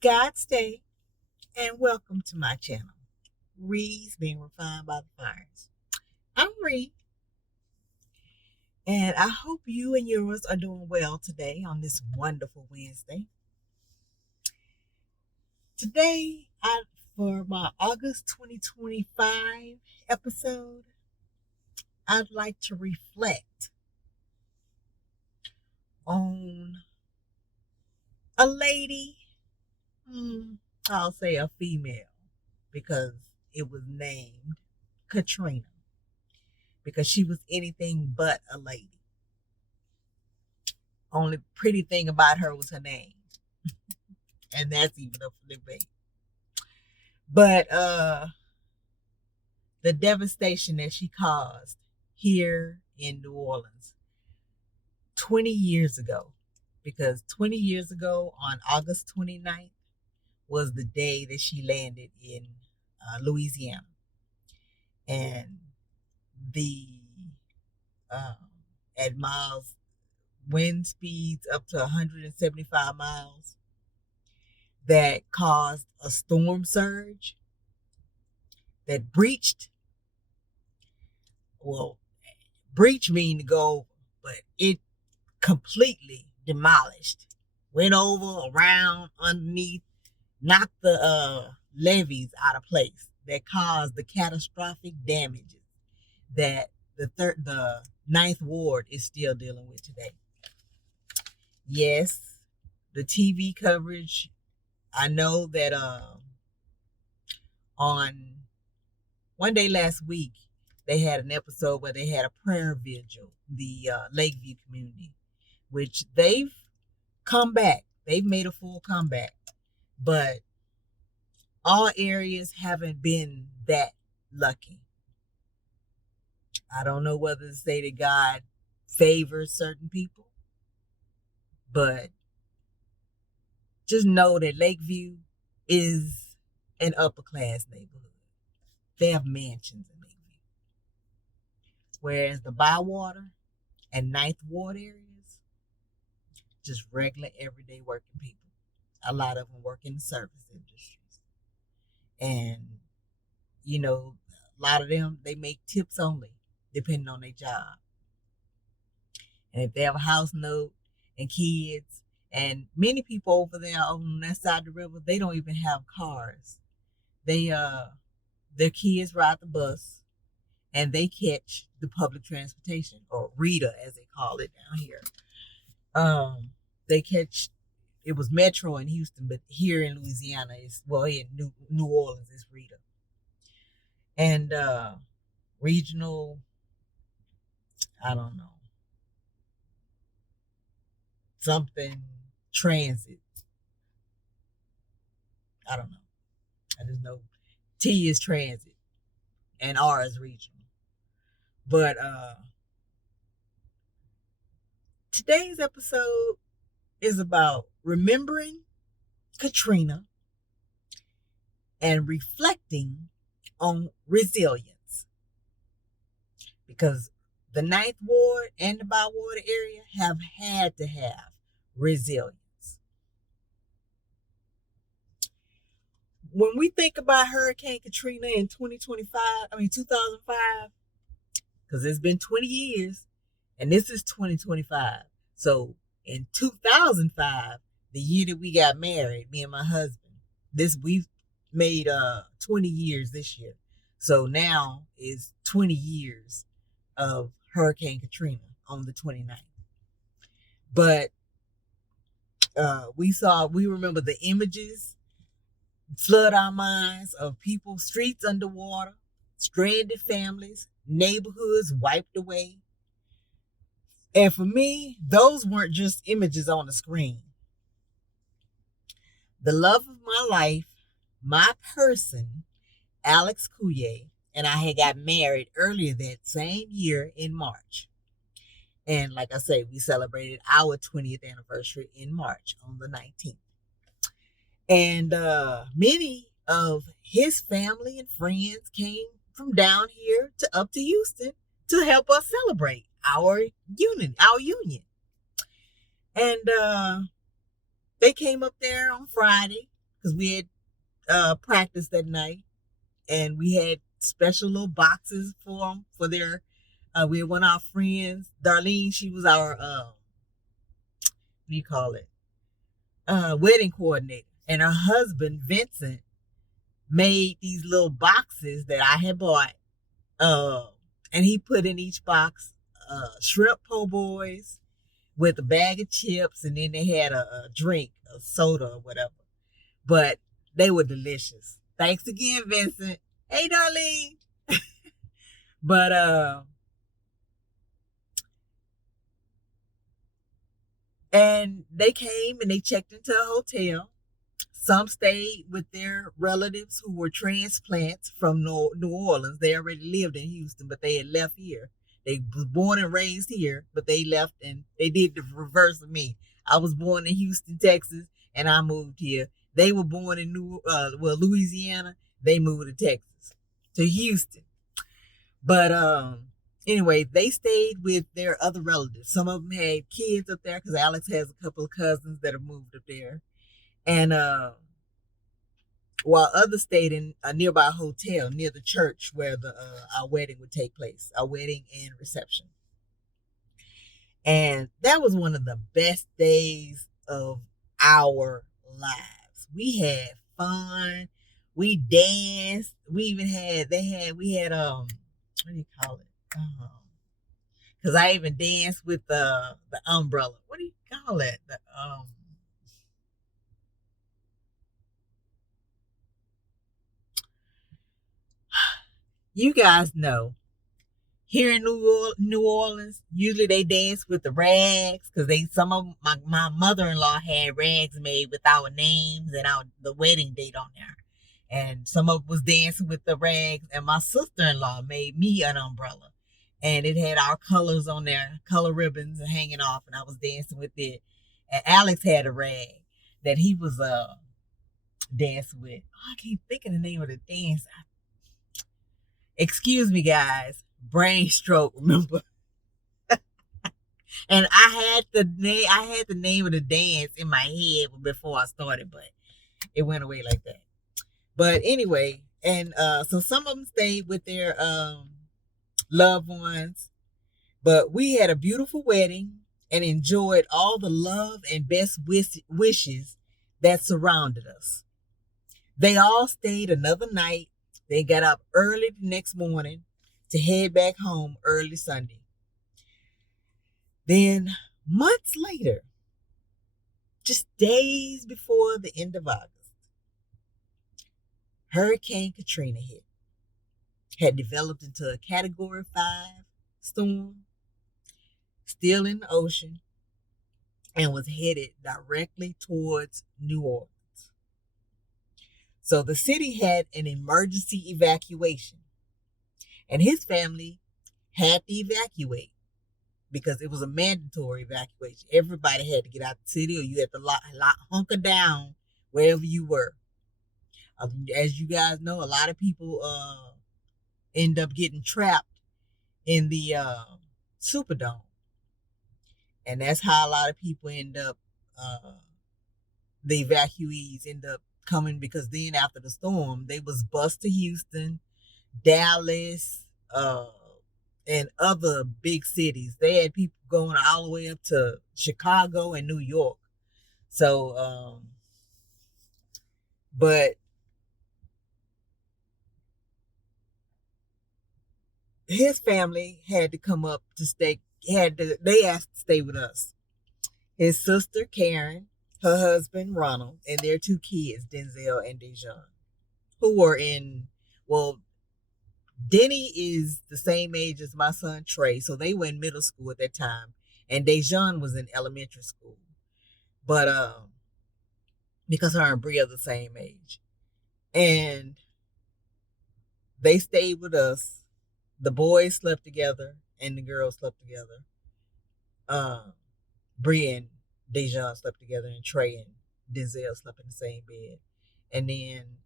God's Day, and welcome to my channel, Ree's Being Refined by the Fires. I'm Ree, and I hope you and yours are doing well today on this wonderful Wednesday. Today, for my August 2025 episode, I'd like to reflect on a lady, I'll say a female, because it was named Katrina, because she was anything but a lady. Only pretty thing about her was her name, and that's even up for debate. But the devastation that she caused here in New Orleans 20 years ago, because 20 years ago on August 29th was the day that she landed in Louisiana. And the at miles, wind speeds up to 175 miles, that caused a storm surge that breached. Well, breach mean to go, but it completely demolished, went over, around, underneath, knocked the levees out of place, that caused the catastrophic damages that the Ninth Ward is still dealing with today. Yes, the TV coverage. I know that on one day last week, they had an episode where they had a prayer vigil, the Lakeview community, which they've come back. They've made a full comeback, but all areas haven't been that lucky. I don't know whether to say that God favors certain people, but just know that Lakeview is an upper class neighborhood. They have mansions in Lakeview. Whereas the Bywater and Ninth Ward areas, just regular everyday working people. A lot of them work in the service industries. And, a lot of them, they make tips only, depending on their job. And if they have a house note and kids, and many people over there on that side of the river, they don't even have cars. Their kids ride the bus, and they catch the public transportation, or RETA as they call it down here. They catch, it was Metro in Houston, but here in Louisiana in New Orleans is RETA. And regional, I don't know, something transit. I don't know. I just know T is transit and R is regional. But today's episode is about remembering Katrina and reflecting on resilience. Because the Ninth Ward and the Bywater area have had to have resilience. When we think about Hurricane Katrina in 2005, because it's been 20 years, and this is 2025. So in 2005, the year that we got married, me and my husband, we've made 20 years this year. So now is 20 years of Hurricane Katrina on the 29th. But we remember the images flood our minds of people, streets underwater, stranded families, neighborhoods wiped away. And for me, those weren't just images on the screen. The love of my life, my person, Alex Couye, and I had got married earlier that same year in March. And like I say, we celebrated our 20th anniversary in March on the 19th. And many of his family and friends came from down here up to Houston to help us celebrate our union. And they came up there on Friday, because we had practice that night, and we had special little boxes for them for their. We had one of our friends, Darlene. She was our what do you call it? Wedding coordinator, and her husband Vincent made these little boxes that I had bought. Uh, and he put in each box shrimp po' boys with a bag of chips, and then they had a drink, a soda or whatever. But they were delicious. Thanks again, Vincent. Hey, Darlene. But and they came and they checked into a hotel. Some stayed with their relatives who were transplants from New Orleans. They already lived in Houston, but they had left here. They was born and raised here, but they left, and they did the reverse of me. I was born in Houston, Texas, and I moved here. They were born in Louisiana. They moved to Texas, to Houston. But anyway, they stayed with their other relatives. Some of them had kids up there because Alex has a couple of cousins that have moved up there. And while others stayed in a nearby hotel near the church where our wedding would take place, our wedding and reception. And that was one of the best days of our lives. We had fun. We danced. We even had we had what do you call it? Because I even danced with the umbrella. What do you call it? The you guys know, here in New Orleans, usually they dance with the rags because some of my mother-in-law had rags made with our names and the wedding date on there, and some of was dancing with the rags. And my sister-in-law made me an umbrella, and it had our colors on there, color ribbons hanging off, and I was dancing with it. And Alex had a rag that he was dancing with. Oh, I can't think of the name of the dance. Excuse me, guys. Brain stroke, remember? And I had the name of the dance in my head before I started, but it went away like that. But anyway, and so some of them stayed with their loved ones, but we had a beautiful wedding and enjoyed all the love and best wishes that surrounded us. They all stayed another night. They got up early the next morning to head back home early Sunday. Then, months later, just days before the end of August, Hurricane Katrina had developed into a Category 5 storm, still in the ocean, and was headed directly towards New Orleans. So the city had an emergency evacuation, and his family had to evacuate because it was a mandatory evacuation. Everybody had to get out the city, or you had to hunker down wherever you were. As you guys know, a lot of people end up getting trapped in the Superdome, and that's how a lot of people end up. The evacuees end up coming, because then after the storm, they was bused to Houston, Dallas, and other big cities. They had people going all the way up to Chicago and New York. So, but his family had to come up to stay. They asked to stay with us. His sister Karen, her husband Ronald, and their two kids, Denzel and Dejan, who were well, Denny is the same age as my son Trey, so they were in middle school at that time, and Dejan was in elementary school. But because her and Bria are the same age, and they stayed with us. The boys slept together, and the girls slept together. Bria and Dejan slept together, and Trey and Denzel slept in the same bed, and then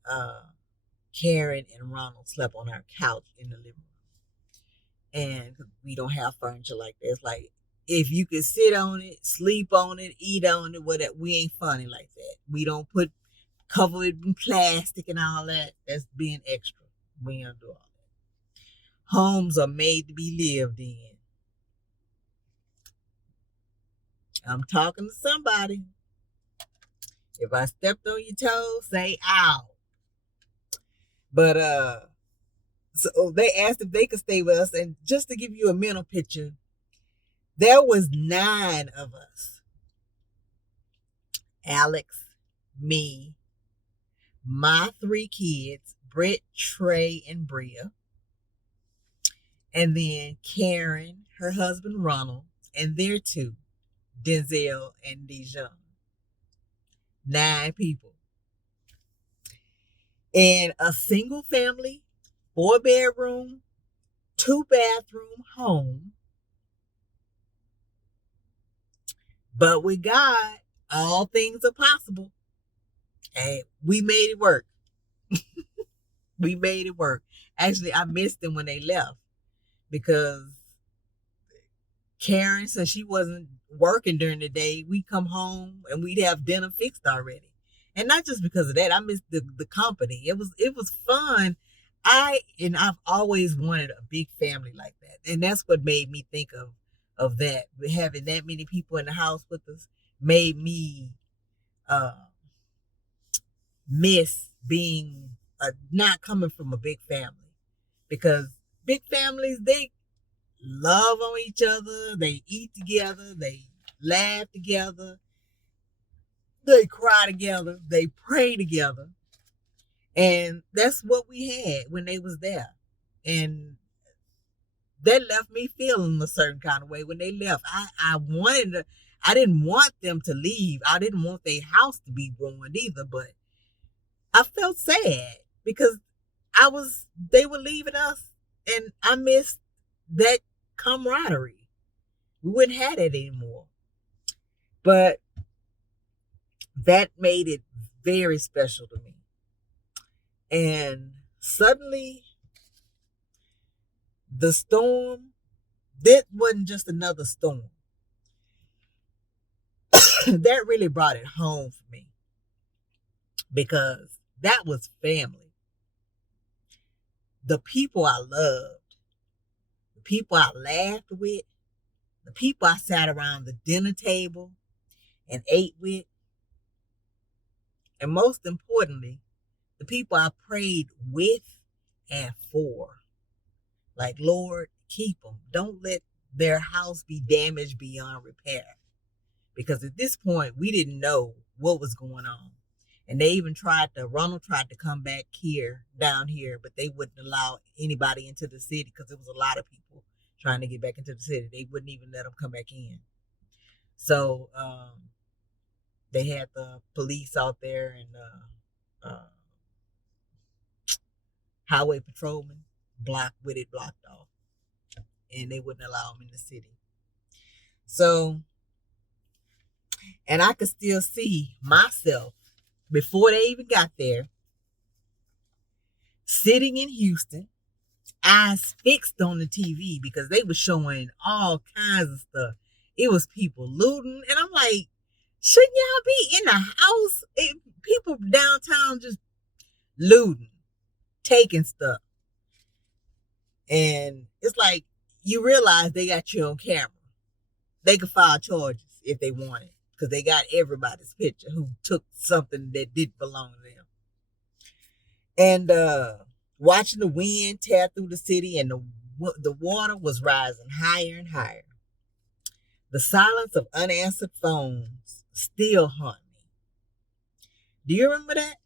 Karen and Ronald slept on our couch in the living room. And we don't have furniture like that. It's like, if you could sit on it, sleep on it, eat on it, whatever, we ain't funny like that. We don't put cover it in plastic and all that. That's being extra. We don't do all that. Homes are made to be lived in. I'm talking to somebody. If I stepped on your toes, say ow. But so they asked if they could stay with us, and just to give you a mental picture, there was 9 of us. Alex, me, my 3 kids, Britt, Trey, and Bria, and then Karen, her husband Ronald, and their 2, Denzel and Dijon. 9 people in a single family, 4-bedroom, 2-bathroom home. But with God, all things are possible. And we made it work. We made it work. Actually, I missed them when they left because Karen, since she wasn't working during the day, we come home and we'd have dinner fixed already. And not just because of that, I missed the company. It was fun. I've always wanted a big family like that. And that's what made me think of that. Having that many people in the house with us made me miss being not coming from a big family, because big families, they love on each other, they eat together, they laugh together, they cry together, they pray together. And that's what we had when they was there. And that left me feeling a certain kind of way when they left. I didn't want them to leave. I didn't want their house to be ruined either, but I felt sad because they were leaving us, and I missed that camaraderie. We wouldn't have it anymore. But that made it very special to me. And suddenly, the storm, that wasn't just another storm. That really brought it home for me, because that was family. The people I loved, the people I laughed with, the people I sat around the dinner table and ate with, and most importantly, the people I prayed with and for. Like, Lord, keep them. Don't let their house be damaged beyond repair. Because at this point, we didn't know what was going on. And they even Ronald tried to come back down here, but they wouldn't allow anybody into the city because there was a lot of people trying to get back into the city. They wouldn't even let them come back in. So they had the police out there and highway patrolmen blocked off. And they wouldn't allow them in the city. So, and I could still see myself before they even got there, sitting in Houston, eyes fixed on the TV because they were showing all kinds of stuff. It was people looting, and I'm like, shouldn't y'all be in the house? People downtown just looting, taking stuff. And it's like, you realize they got you on camera. They could file charges if they wanted, because they got everybody's picture who took something that didn't belong to them. And watching the wind tear through the city, and the water was rising higher and higher. The silence of unanswered phones still haunt me. Do you remember that?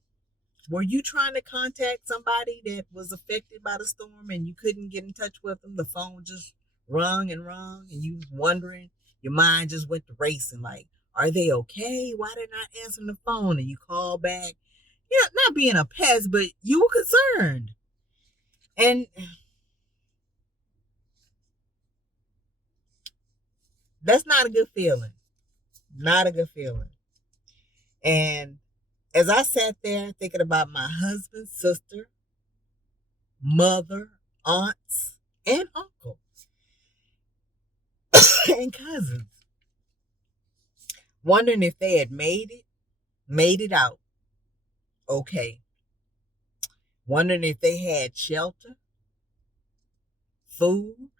Were you trying to contact somebody that was affected by the storm and you couldn't get in touch with them? The phone just rung, and you wondering, your mind just went to racing, like, are they okay? Why they're not answering the phone? And you call back. You know, not being a pest, but you were concerned. And that's not a good feeling. Not a good feeling. And as I sat there thinking about my husband, sister, mother, aunts, and uncles, and cousins, wondering if they had made it out, Okay. Wondering if they had shelter, food,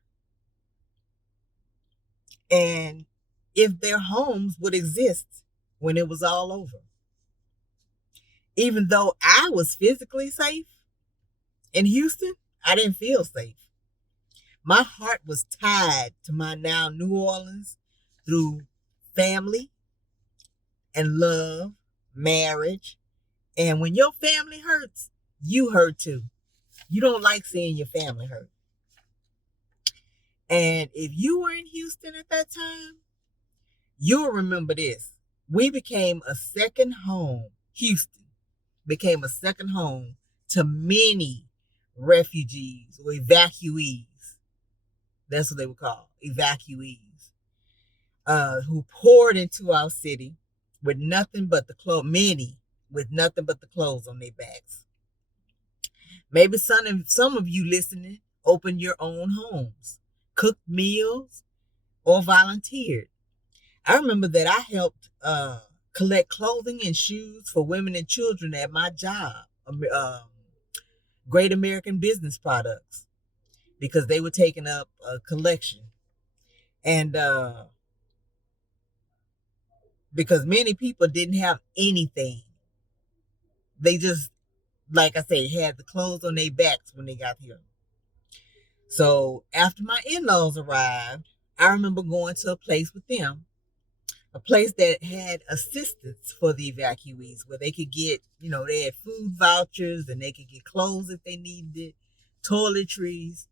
and if their homes would exist when it was all over. Even though I was physically safe in Houston, I didn't feel safe. My heart was tied to my now New Orleans through family and love, marriage. And when your family hurts, you hurt too. You don't like seeing your family hurt. And if you were in Houston at that time, you'll remember this. We became a second home. Houston became a second home to many refugees or evacuees. That's what they were called, evacuees, who poured into our city with nothing but the clothes, many with nothing but the clothes on their backs. Maybe some of you listening opened your own homes, cooked meals, or volunteered. I remember that I helped collect clothing and shoes for women and children at my job, Great American Business Products, because they were taking up a collection. And because many people didn't have anything. They just, like I say, had the clothes on their backs when they got here. So after my in-laws arrived, I remember going to a place with them, a place that had assistance for the evacuees where they could get, they had food vouchers and they could get clothes if they needed it, toiletries,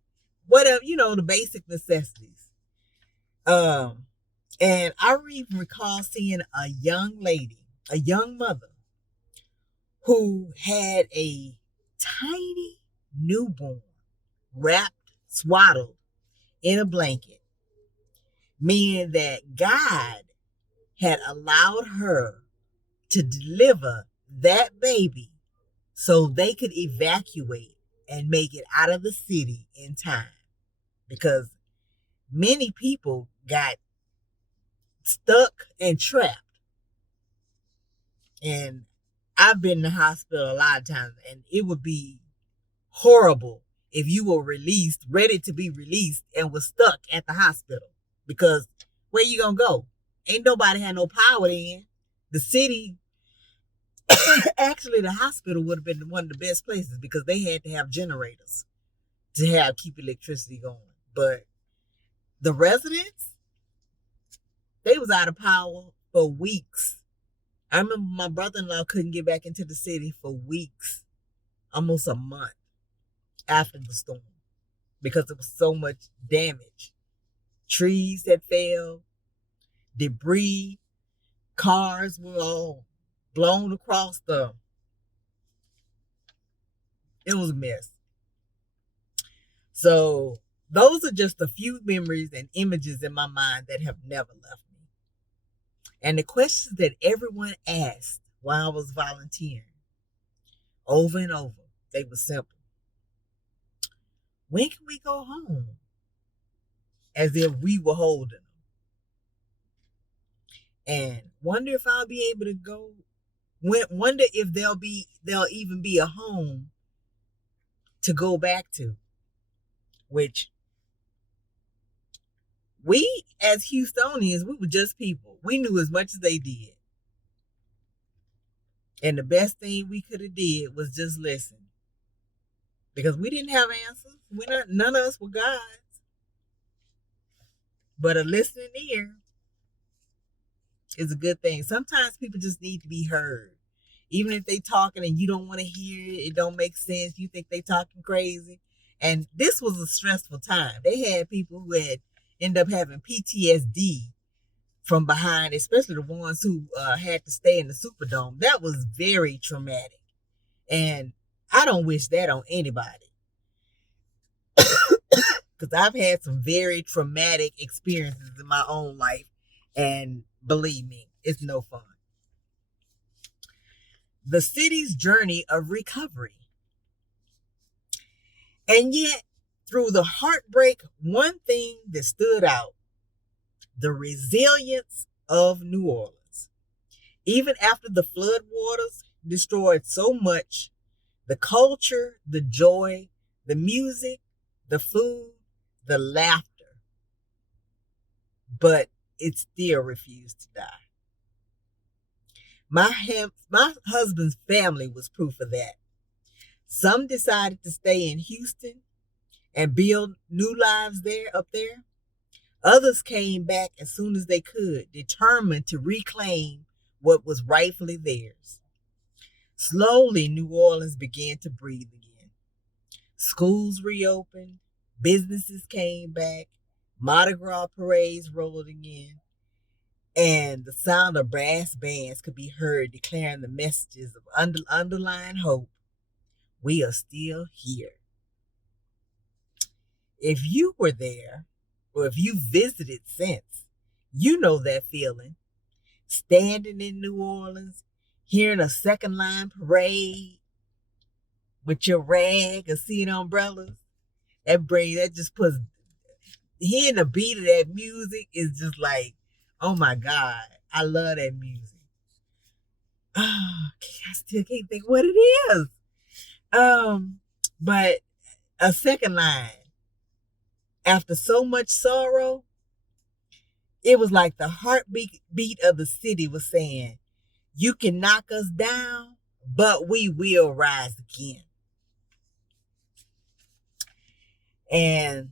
whatever, the basic necessities. And I even recall seeing a young lady, a young mother, who had a tiny newborn wrapped, swaddled in a blanket, meaning that God had allowed her to deliver that baby so they could evacuate and make it out of the city in time. Because many people got stuck and trapped. And I've been in the hospital a lot of times, and it would be horrible if you were released, ready to be released, and was stuck at the hospital. Because where you gonna go? Ain't nobody had no power then. The city, actually the hospital would have been one of the best places because they had to have generators to keep electricity going. But the residents, they was out of power for weeks. I remember my brother-in-law couldn't get back into the city for weeks, almost a month after the storm, because there was so much damage. Trees that fell, debris, cars were all blown across it was a mess. So those are just a few memories and images in my mind that have never left me. And the questions that everyone asked while I was volunteering, over and over, they were simple. When can we go home? As if we were holding them. And wonder if I'll be able to go. Wonder if there'll even be a home to go back to. Which we, as Houstonians, we were just people. We knew as much as they did. And the best thing we could have did was just listen. Because we didn't have answers. None of us were gods. But a listening ear is a good thing. Sometimes people just need to be heard. Even if they talking and you don't want to hear it, it don't make sense. You think they talking crazy. And this was a stressful time. They had people who had ended up having PTSD from behind, especially the ones who had to stay in the Superdome. That was very traumatic. And I don't wish that on anybody. Because I've had some very traumatic experiences in my own life. And believe me, it's no fun. The city's journey of recovery. And yet, through the heartbreak, one thing that stood out, the resilience of New Orleans. Even after the flood waters destroyed so much: the culture, the joy, the music, the food, the laughter. But it still refused to die. My husband's family was proof of that. Some decided to stay in Houston and build new lives up there. Others came back as soon as they could, determined to reclaim what was rightfully theirs. Slowly, New Orleans began to breathe again. Schools reopened, businesses came back, Mardi Gras parades rolled again, and the sound of brass bands could be heard declaring the messages of underlying hope. We are still here. If you were there, or if you visited since, you know that feeling. Standing in New Orleans, hearing a second line parade with your rag or seeing umbrellas, that just puts, hearing the beat of that music is just like, oh my God, I love that music. Oh, I still can't think what it is. But a second line, after so much sorrow, it was like the heartbeat of the city was saying, you can knock us down, but we will rise again. And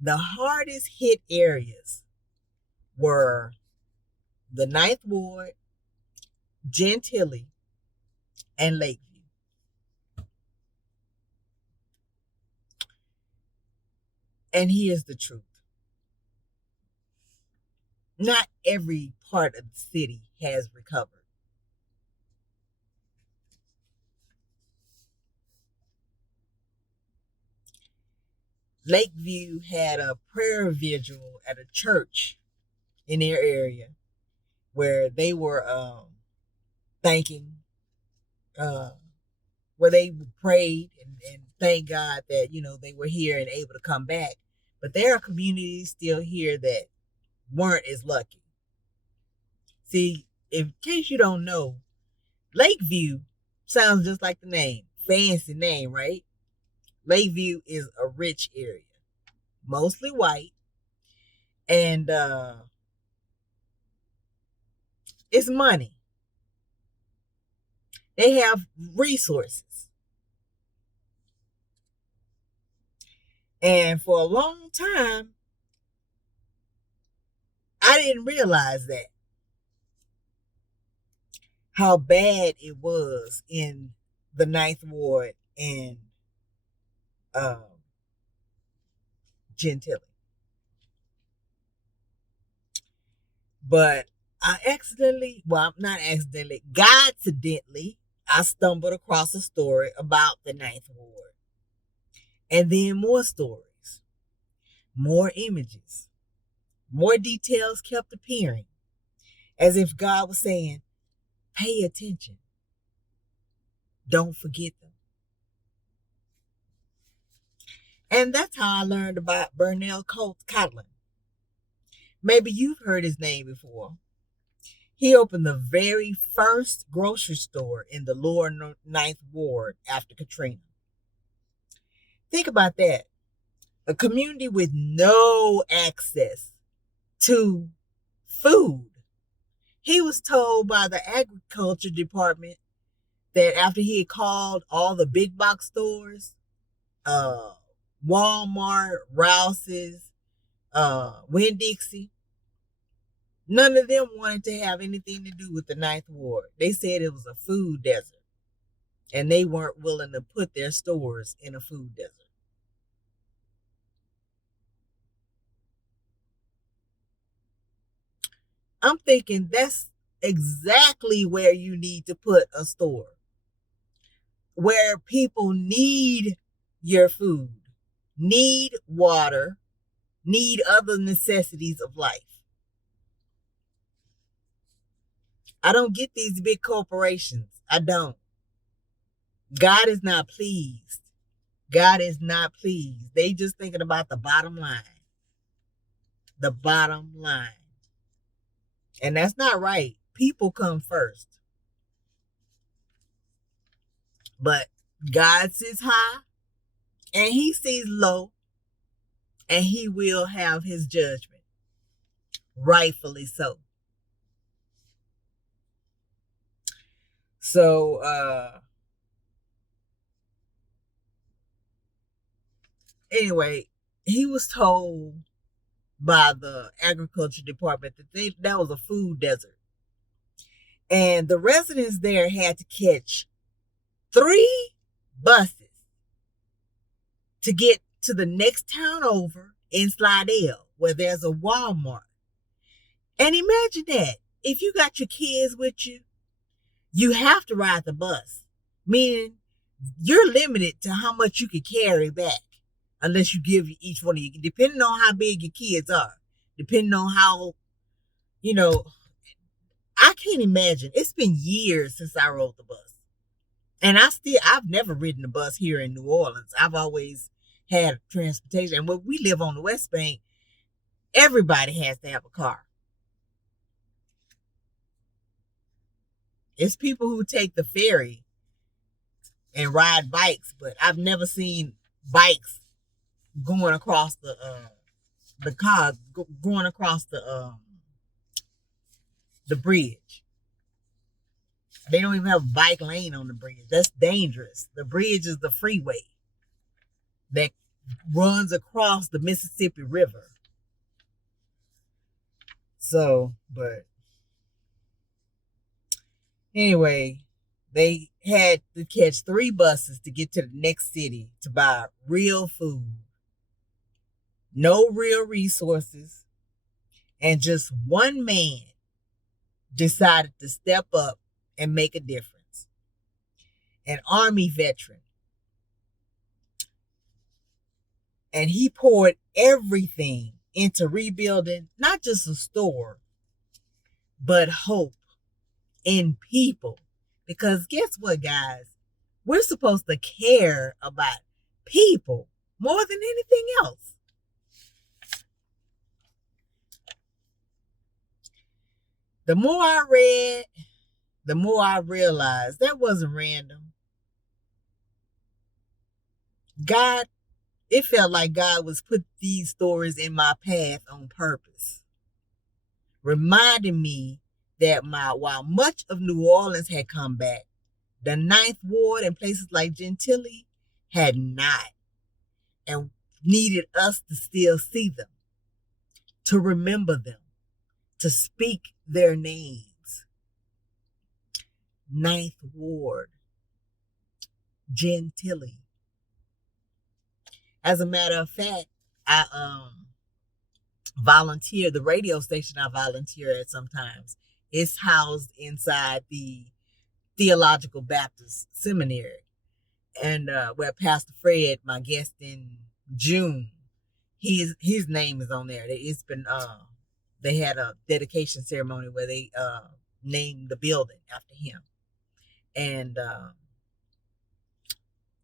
the hardest hit areas were the Ninth Ward, Gentilly, and Lakeview. And here's the truth. Not every part of the city has recovered. Lakeview had a prayer vigil at a church in their area where they were thanking, uh, where they prayed and thank God that, they were here and able to come back. But there are communities still here that weren't as lucky. See, in case you don't know, Lakeview sounds just like the name. Fancy name, right? Lakeview is a rich area, mostly white, and it's money. They have resources. And for a long time, I didn't realize that, how bad it was in the Ninth Ward and Gentilly. But not accidentally, Godcidentally, I stumbled across a story about the Ninth Ward. And then more stories, more images, more details kept appearing, as if God was saying, pay attention. Don't forget them. And that's how I learned about Burnell Cotlin. Maybe you've heard his name before. He opened the very first grocery store in the lower Ninth Ward after Katrina. Think about that. A community with no access to food. He was told by the agriculture department that after he had called all the big box stores, Walmart, Rouse's, Winn-Dixie, none of them wanted to have anything to do with the Ninth Ward. They said it was a food desert, and they weren't willing to put their stores in a food desert. I'm thinking that's exactly where you need to put a store, where people need your food, need water, need other necessities of life. I don't get these big corporations. I don't. God is not pleased. God is not pleased. They just thinking about the bottom line. The bottom line. And that's not right. People come first. But God sits high and he sees low, and he will have his judgment, rightfully so. So anyway, he was told by the agriculture department that was a food desert, and the residents there had to catch 3 buses to get to the next town over in Slidell, where there's a Walmart. And imagine that. If you got your kids with you, you have to ride the bus, meaning you're limited to how much you can carry back, unless you give each one of you, depending on how big your kids are, depending on how, you know, I can't imagine. It's been years since I rode the bus. And I've never ridden a bus here in New Orleans. I've always had transportation. And when we live on the West Bank, everybody has to have a car. It's people who take the ferry and ride bikes, but I've never seen bikes going across the car going across the bridge. They don't even have a bike lane on the bridge. That's dangerous. The bridge is the freeway that runs across the Mississippi River. So, but anyway, they had to catch 3 buses to get to the next city to buy real food, no real resources, and just one man decided to step up and make a difference. An Army veteran. And he poured everything into rebuilding not just a store, but hope in people. Because guess what, guys? We're supposed to care about people more than anything else. The more I read, the more I realized that wasn't random. God, it felt like God was put these stories in my path on purpose, reminding me that while much of New Orleans had come back, the Ninth Ward and places like Gentilly had not, and needed us to still see them, to remember them, to speak their names. Ninth Ward, Gentilly. As a matter of fact, I volunteer, the radio station I volunteer at sometimes is housed inside the Theological Baptist Seminary. And where Pastor Fred, my guest in June, his name is on there. It's been they had a dedication ceremony where they named the building after him. And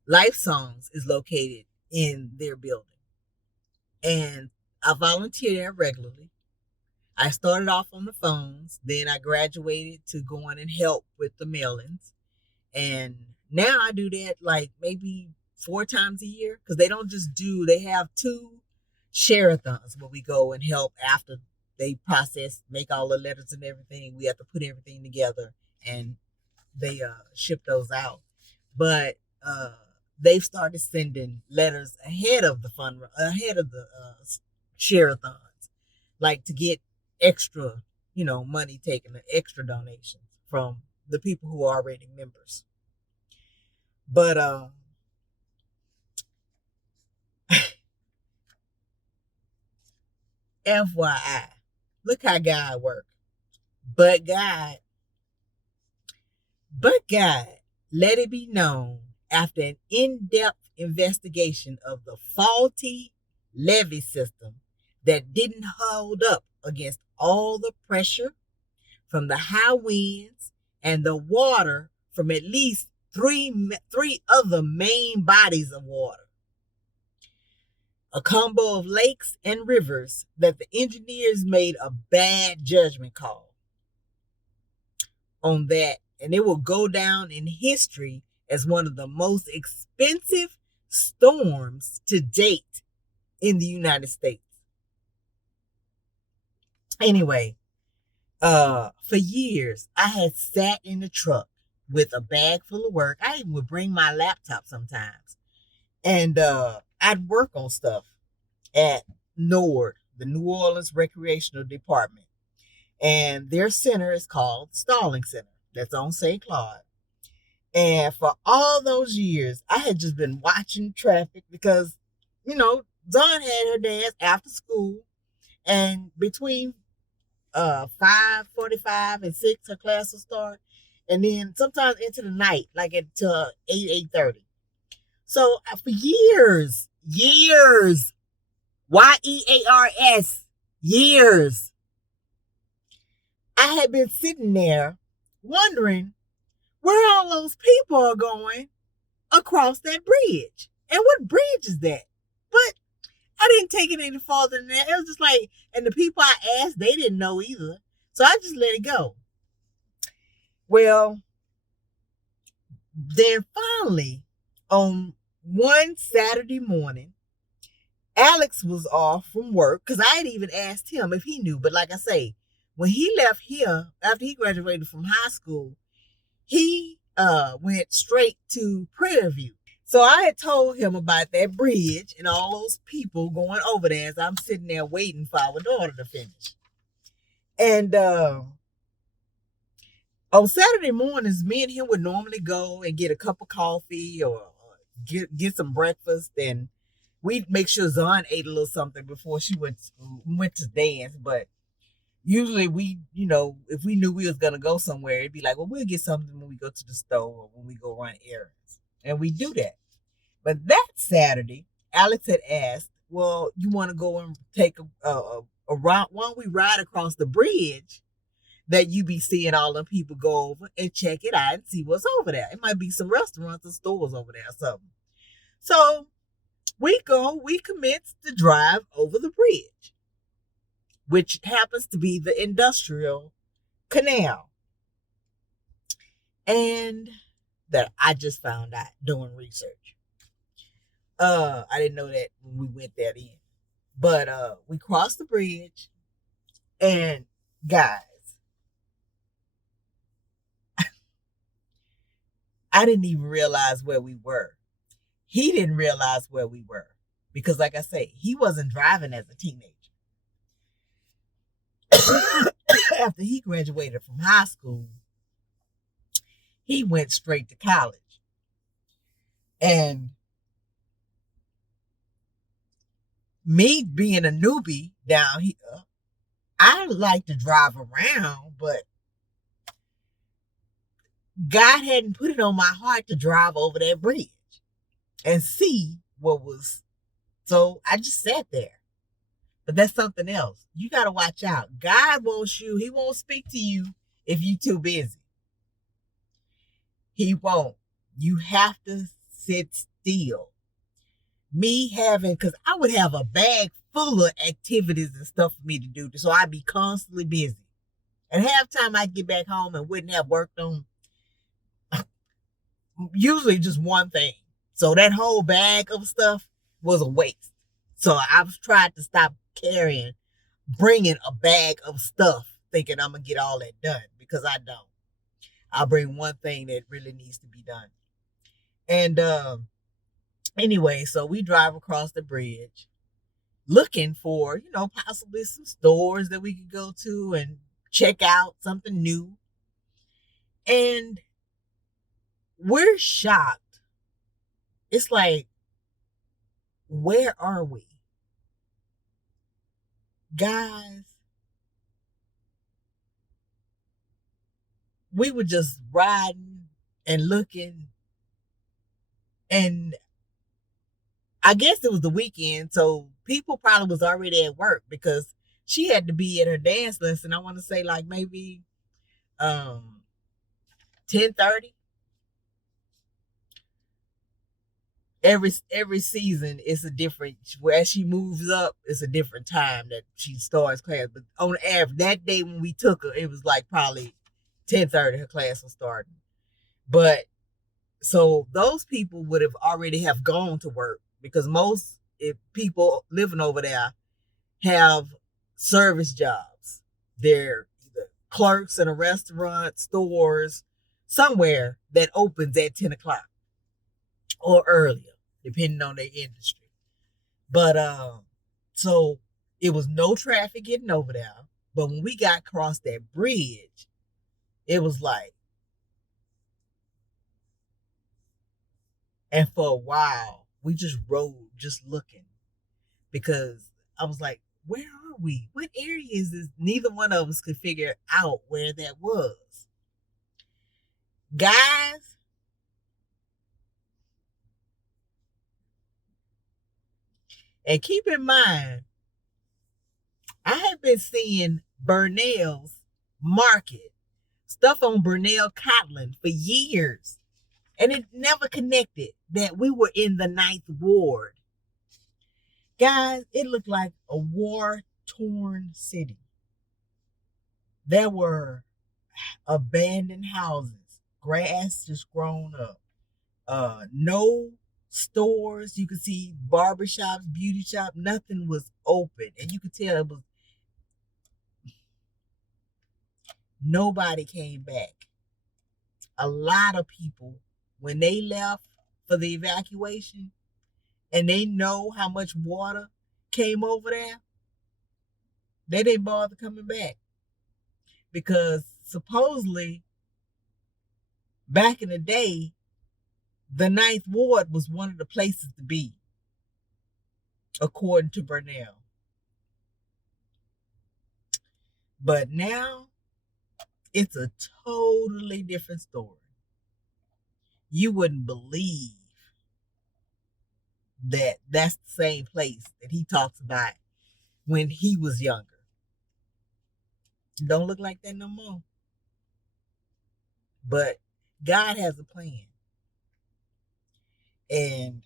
Life Songs is located in their building. And I volunteer there regularly. I started off on the phones, then I graduated to going and help with the mailings. And now I do that like maybe 4 times a year, because they don't just do, they have 2 share-a-thons where we go and help after they process, make all the letters and everything. We have to put everything together and they ship those out. But they've started sending letters ahead of the share-a-thons, like to get extra, money taken, extra donations from the people who are already members. But FYI, look how God works. But God, let it be known, after an in-depth investigation of the faulty levee system that didn't hold up against all the pressure from the high winds and the water from at least three other main bodies of water, a combo of lakes and rivers, that the engineers made a bad judgment call on that, and it will go down in history as one of the most expensive storms to date in the United States. Anyway, for years, I had sat in the truck with a bag full of work. I even would bring my laptop sometimes. And I'd work on stuff at NORD, the New Orleans Recreational Department. And their center is called Stalling Center. That's on St. Claude. And for all those years, I had just been watching traffic because, Dawn had her dance after school. And between 5:45 and 6, her class will start. And then sometimes into the night, like at 8:30. So for years, years, years, I had been sitting there wondering where all those people are going across that bridge. And what bridge is that? But I didn't take it any farther than that. It was just like, and the people I asked, they didn't know either. So I just let it go. Well, then finally, on one Saturday morning, Alex was off from work because I had even asked him if he knew. But like I say, when he left here, after he graduated from high school, he went straight to Prairie View. So I had told him about that bridge and all those people going over there as I'm sitting there waiting for our daughter to finish. And on Saturday mornings, me and him would normally go and get a cup of coffee or get some breakfast, and we'd make sure Zon ate a little something before she went to dance. But usually we, if we knew we was going to go somewhere, it'd be like, well, we'll get something when we go to the store or when we go run errands. And we do that. But that Saturday, Alex had asked, well, you want to go and take a ride? Why don't we ride across the bridge that you be seeing all them people go over and check it out and see what's over there? It might be some restaurants or stores over there or something. So we commence to drive over the bridge, which happens to be the Industrial Canal. And that I just found out doing research. I didn't know that when we went there then. But we crossed the bridge, and guys, I didn't even realize where we were. He didn't realize where we were because, like I say, he wasn't driving as a teenager. After he graduated from high school, he went straight to college. And me being a newbie down here, I like to drive around, but God hadn't put it on my heart to drive over that bridge and see what was. So I just sat there. But that's something else. You got to watch out. God wants you. He won't speak to you if you're too busy. He won't. You have to sit still. Because I would have a bag full of activities and stuff for me to do. So I'd be constantly busy. And half time I'd get back home and wouldn't have worked on usually just one thing. So that whole bag of stuff was a waste. So I've tried to stop bringing a bag of stuff thinking I'm going to get all that done, because I don't. I'll bring one thing that really needs to be done. And anyway, so we drive across the bridge looking for, possibly some stores that we could go to and check out something new. And we're shocked. It's like, where are we? Guys, we were just riding and looking, and I guess it was the weekend, so people probably was already at work because she had to be at her dance lesson. I want to say like maybe 10:30. Every season is a different. As she moves up, it's a different time that she starts class. But on average, that day when we took her, it was like probably 10:30. Her class was starting, but So those people would have already have gone to work, because most people living over there have service jobs. They're either clerks in a restaurant, stores, somewhere that opens at 10 o'clock or earlier, depending on their industry. But so it was no traffic getting over there. But when we got across that bridge, it was like, and for a while, we just rode just looking, because I was like, where are we? What area is this? Neither one of us could figure out where that was. Guys, and keep in mind, I have been seeing Burnell's Market, stuff on Burnell Cotland for years. And it never connected that we were in the Ninth Ward. Guys, it looked like a war-torn city. There were abandoned houses, grass just grown up, no stores. You could see barbershops, beauty shop, nothing was open. And you could tell it was, nobody came back. A lot of people, when they left for the evacuation, and they know how much water came over there, they didn't bother coming back, because supposedly back in the day, the Ninth Ward was one of the places to be, according to Burnell. But now it's a totally different story. You wouldn't believe that that's the same place that he talks about when he was younger. Don't look like that no more. But God has a plan. And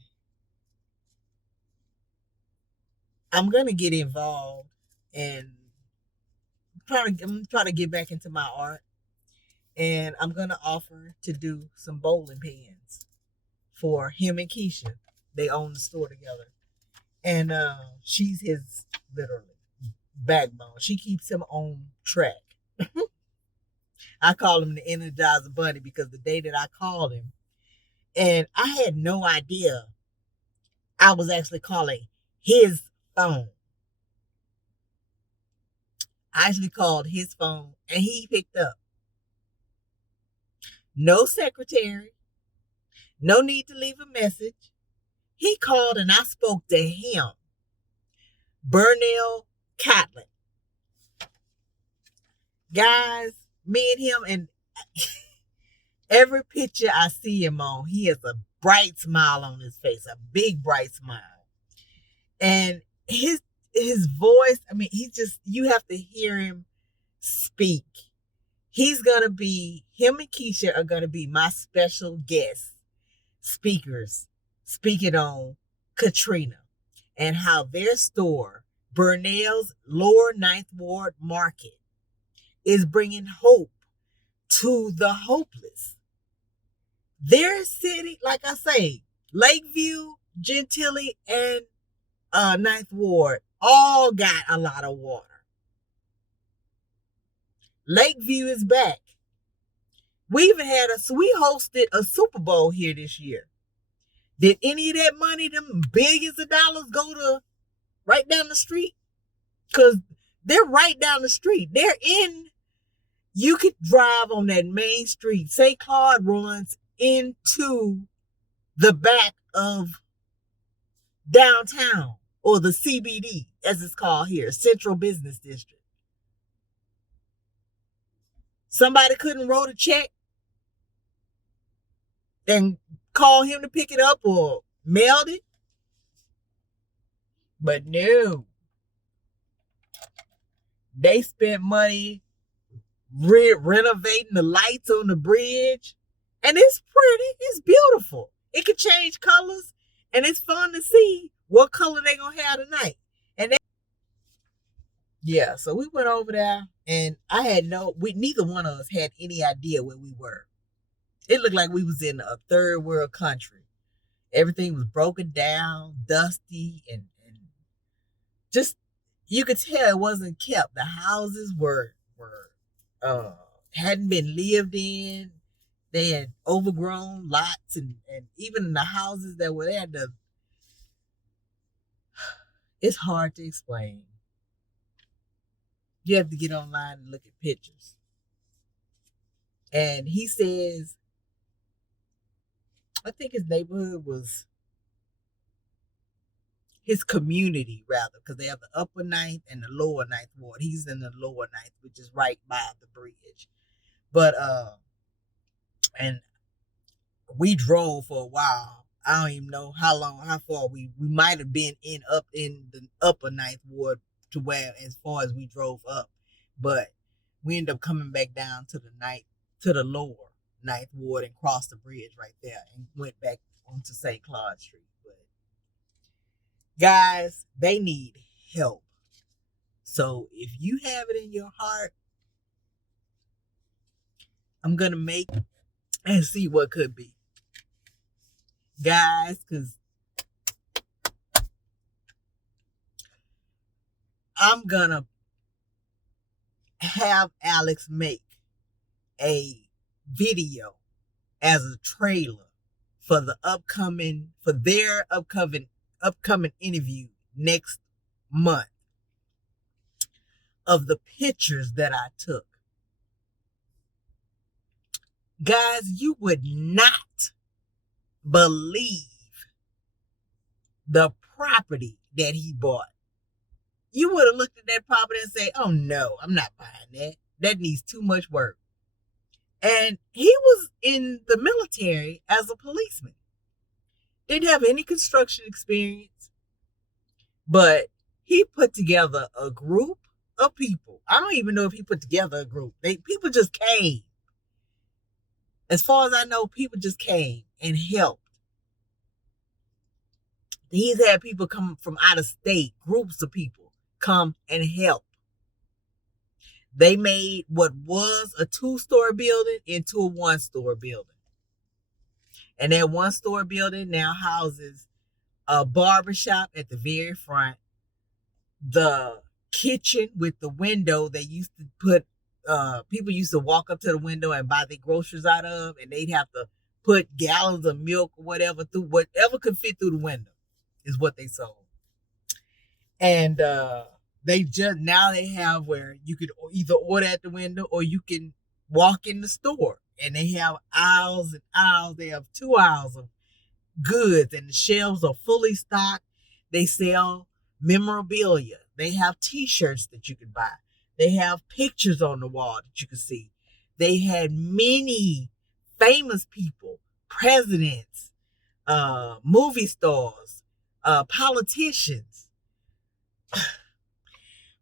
I'm gonna get involved and I'm gonna try to get back into my art. And I'm gonna offer to do some bowling pins for him and Keisha. They own the store together. And she's his, literally, backbone. She keeps him on track. I call him the Energizer Bunny, because the day that I called him, and I had no idea I was actually calling his phone. I actually called his phone and he picked up. No secretary, no need to leave a message. He called and I spoke to him. Burnell Catlin. Guys, me and him, and every picture I see him on, he has a bright smile on his face, a big bright smile. And his voice, I mean, he just, you have to hear him speak. He's gonna be, him and Keisha are gonna be my special guest speakers, speaking on Katrina and how their store, Burnell's Lower Ninth Ward Market, is bringing hope to the hopeless. Their city, like I say, Lakeview, Gentilly, and Ninth Ward all got a lot of water. Lakeview is back. We even we hosted a Super Bowl here this year. Did any of that money, them billions of dollars, go to right down the street? Because they're right down the street. They're in, you could drive on that main street. St. Claude runs into the back of downtown, or the CBD, as it's called here, Central Business District. Somebody couldn't wrote a check and call him to pick it up or mailed it. But no, they spent money renovating the lights on the bridge, and it's pretty, it's beautiful. It could change colors, and it's fun to see what color they gonna have tonight. And yeah, so we went over there, and I had neither one of us had any idea where we were. It looked like we was in a third world country. Everything was broken down, dusty, and just you could tell it wasn't kept. The houses were uh hadn't been lived in. They had overgrown lots, and even the houses that were there, it's hard to explain. You have to get online and look at pictures. And he says, I think his neighborhood was his community rather, because they have the upper ninth and the lower ninth ward. He's in the lower ninth, which is right by the bridge. But and we drove for a while. I don't even know how far we might have been up in the upper ninth ward to where as far as we drove up, but we ended up coming back down to the lower ninth ward and crossed the bridge right there and went back onto St. Claude Street. But guys, they need help. So if you have it in your heart, I'm gonna make and see what could be, guys, because I'm gonna have Alex make a video as a trailer for their upcoming interview next month of the pictures that I took. Guys, you would not believe the property that he bought. You would have looked at that property and say, oh no, I'm not buying that. That needs too much work. And he was in the military as a policeman. Didn't have any construction experience, but he put together a group of people. I don't even know if he put together a group. People just came. As far as I know, people just came and helped. He's had people come from out of state, groups of people come and help. They made what was a 2-story building into a 1-story building. And that 1-story building now houses a barbershop at the very front, the kitchen with the window they used to put, people used to walk up to the window and buy their groceries out of, and they'd have to put gallons of milk or whatever through, whatever could fit through the window is what they sold. And now they have where you could either order at the window or you can walk in the store, and they have aisles and aisles. They have 2 aisles of goods, and the shelves are fully stocked. They sell memorabilia. They have t-shirts that you can buy. They have pictures on the wall that you can see. They had many famous people, presidents, movie stars, politicians.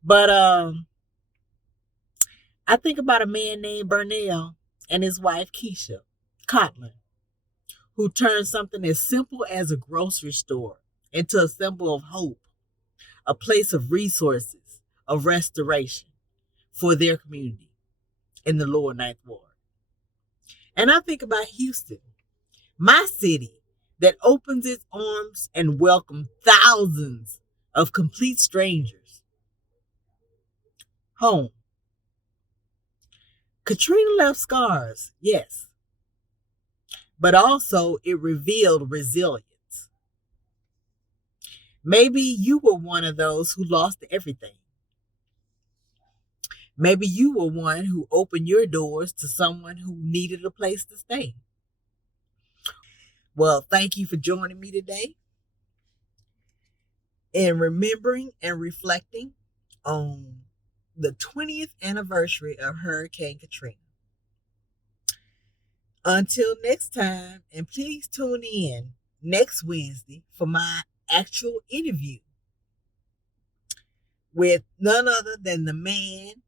But I think about a man named Burnell and his wife Keisha Cotland, who turned something as simple as a grocery store into a symbol of hope, a place of resources, of restoration for their community in the lower ninth ward. And I think about Houston, my city, that opens its arms and welcomes thousands of complete strangers home. Katrina left scars, yes, but also it revealed resilience. Maybe you were one of those who lost everything. Maybe you were one who opened your doors to someone who needed a place to stay. Well, thank you for joining me today in remembering and reflecting on the 20th anniversary of Hurricane Katrina. Until next time, and please tune in next Wednesday for my actual interview with none other than the man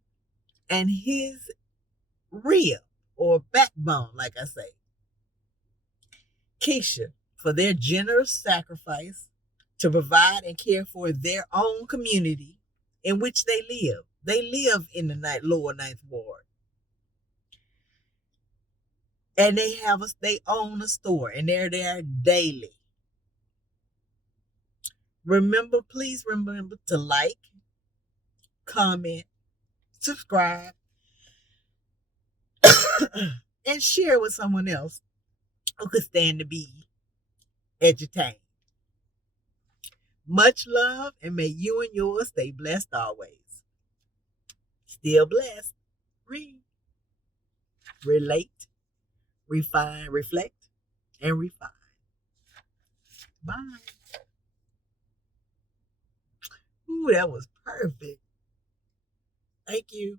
and his rib or backbone, like I say, Keisha, for their generous sacrifice to provide and care for their own community in which they live. They live in the lower ninth ward. And they own a store and they're there daily. Please remember to like, comment, subscribe, and share with someone else who could stand to be entertained. Much love, and may you and yours stay blessed always. Still blessed. Read, relate, refine, reflect, and refine. Bye. Ooh, that was perfect. Thank you.